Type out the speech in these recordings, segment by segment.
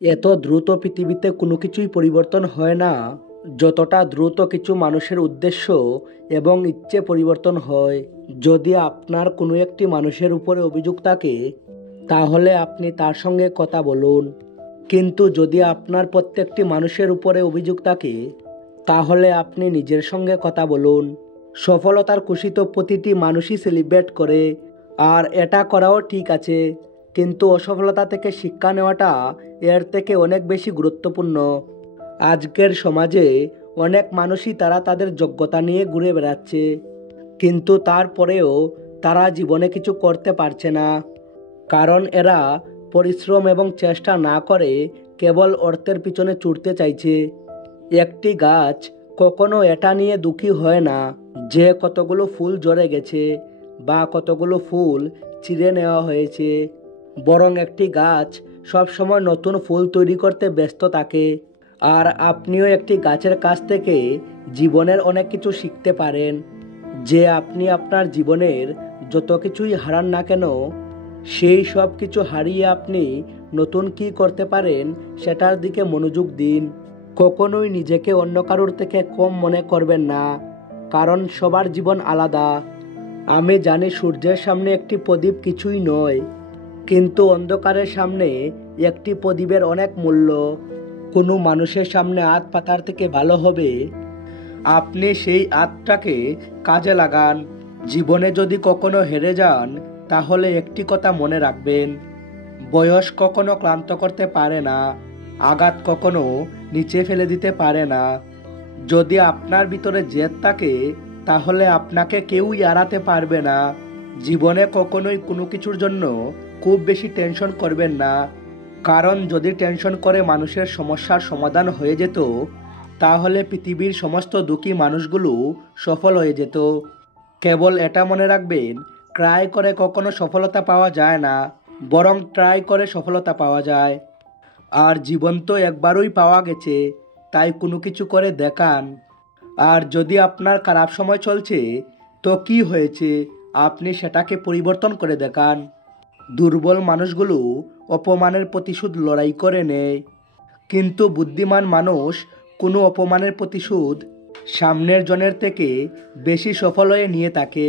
এত দ্রুত পৃথিবীতে কোনো কিছুই পরিবর্তন হয় না, যতটা দ্রুত কিছু মানুষের উদ্দেশ্য এবং ইচ্ছে পরিবর্তন হয়। যদি আপনার কোনো একটি মানুষের উপরে অভিযোগ থাকে, তাহলে আপনি তার সঙ্গে কথা বলুন। কিন্তু যদি আপনার প্রত্যেকটি মানুষের উপরে অভিযোগ থাকে, তাহলে আপনি নিজের সঙ্গে কথা বলুন। সফলতার খুশি তো প্রতিটি মানুষই সেলিব্রেট করে, আর এটা করাও ঠিক আছে, কিন্তু অসফলতা থেকে শিক্ষা নেওয়াটা এর থেকে অনেক বেশি গুরুত্বপূর্ণ। আজকের সমাজে অনেক মানুষই তারা তাদের যোগ্যতা নিয়ে ঘুরে বেড়াচ্ছে, কিন্তু তারপরেও তারা জীবনে কিছু করতে পারছে না, কারণ এরা পরিশ্রম এবং চেষ্টা না করে কেবল অর্থের পিছনে ছুটতে চাইছে। একটি গাছ কখনো এটা নিয়ে দুঃখী হয় না যে কতগুলো ফুল ঝরে গেছে বা কতগুলো ফুল ছিঁড়ে নেওয়া হয়েছে, বরং একটি গাছ সবসময় নতুন ফুল তৈরি করতে ব্যস্ত থাকে। আর আপনিও একটি গাছের কাছ থেকে জীবনের অনেক কিছু শিখতে পারেন, যে আপনি আপনার জীবনের যত কিছুই হারান না কেন, সেই সব কিছু হারিয়ে আপনি নতুন কী করতে পারেন সেটার দিকে মনোযোগ দিন। কখনোই নিজেকে অন্য কারোর থেকে কম মনে করবেন না, কারণ সবার জীবন আলাদা। আমি জানি সূর্যের সামনে একটি প্রদীপ কিছুই নয়, কিন্তু অন্ধকারের সামনে একটি প্রদীপের অনেক মূল্য। কোনো মানুষের সামনে হাত পাতার থেকে ভালো হবে আপনি সেই হাতটাকে কাজে লাগান। জীবনে যদি কখনো হেরে যান, তাহলে একটি কথা মনে রাখবেন, বয়স কখনো ক্লান্ত করতে পারে না, আঘাত কখনো নিচে ফেলে দিতে পারে না। যদি আপনার ভিতরে জেদ থাকে, তাহলে আপনাকে কেউই এড়াতে পারবে না। জীবনে কখনোই কোনো কিছুর জন্য খুব বেশি টেনশন করবেন না, কারণ যদি টেনশন করে মানুষের সমস্যার সমাধান হয়ে যেত, তাহলে পৃথিবীর সমস্ত দুঃখী মানুষগুলো সফল হয়ে যেত। কেবল এটা মনে রাখবেন, ট্রাই করে কখনো সফলতা পাওয়া যায় না, বরং ট্রাই করে সফলতা পাওয়া যায়। আর জীবন তো একবারই পাওয়া গেছে, তাই কোনো কিছু করে দেখান। আর যদি আপনার খারাপ সময় চলছে, তো কি হয়েছে, আপনি সেটাকে পরিবর্তন করে দেখান। দুর্বল মানুষগুলো অপমানের প্রতিশোধ লড়াই করে নেয়, কিন্তু বুদ্ধিমান মানুষ কোনো অপমানের প্রতিশোধ সামনের জনের থেকে বেশি সফল হয়ে নিয়ে থাকে।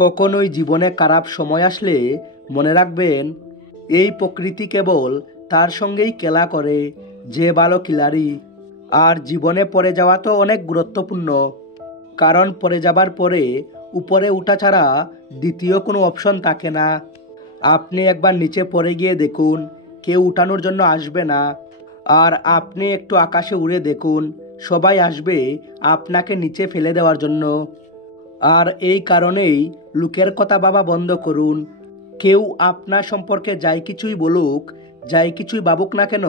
কখনোই জীবনে খারাপ সময় আসলে মনে রাখবেন, এই প্রকৃতি কেবল তার সঙ্গেই খেলা করে যে ভালো খিলাড়ি। আর জীবনে পড়ে যাওয়া তো অনেক গুরুত্বপূর্ণ, কারণ পড়ে যাবার পরে উপরে ওঠা ছাড়া দ্বিতীয় কোনো অপশন থাকে না। আপনি একবার নিচে পড়ে গিয়ে দেখুন, কেউ উঠানোর জন্য আসবে না। আর আপনি একটু আকাশে উড়ে দেখুন, সবাই আসবে আপনাকে নিচে ফেলে দেওয়ার জন্য। আর এই কারণেই লোকের কথা ভাবা বন্ধ করুন। কেউ আপনার সম্পর্কে যাই কিছুই বলুক, যাই কিছুই ভাবুক না কেন,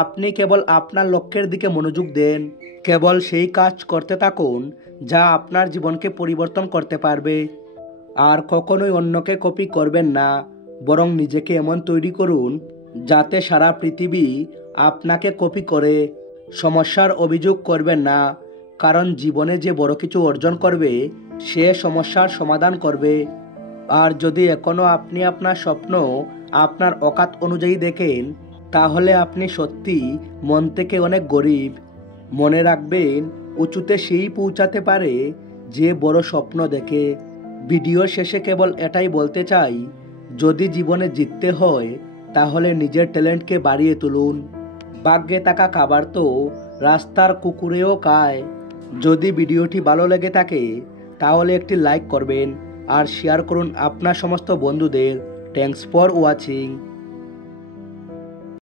আপনি কেবল আপনার লক্ষ্যের দিকে মনোযোগ দেন। কেবল সেই কাজ করতে থাকুন যা আপনার জীবনকে পরিবর্তন করতে পারবে। আর কখনোই অন্যকে কপি করবেন না, বরং নিজেকে এমন তৈরি করুন যাতে সারা পৃথিবী আপনাকে কপি করে। সমস্যার অভিযোগ করবেন না, কারণ জীবনে যে বড় কিছু অর্জন করবে, সে সমস্যার সমাধান করবে। আর যদি এখনও আপনি আপনার স্বপ্ন আপনার অকাত অনুযায়ী দেখেন, তাহলে আপনি সত্যি মন থেকে অনেক গরিব। মনে রাখবেন, উঁচুতে সেই পৌঁছাতে পারে যে বড় স্বপ্ন দেখে। ভিডিওর শেষে কেবল এটাই বলতে চাই, যদি জীবনে জিততে হয়, তাহলে নিজের ট্যালেন্টকে বাড়িয়ে তুলুন। ভাগ্যে থাকা খাবার তো রাস্তার কুকুরেও খায়। যদি ভিডিওটি ভালো লেগে থাকে, তাহলে একটি লাইক করবেন আর শেয়ার করুন আপনার সমস্ত বন্ধুদের। Thanks for watching.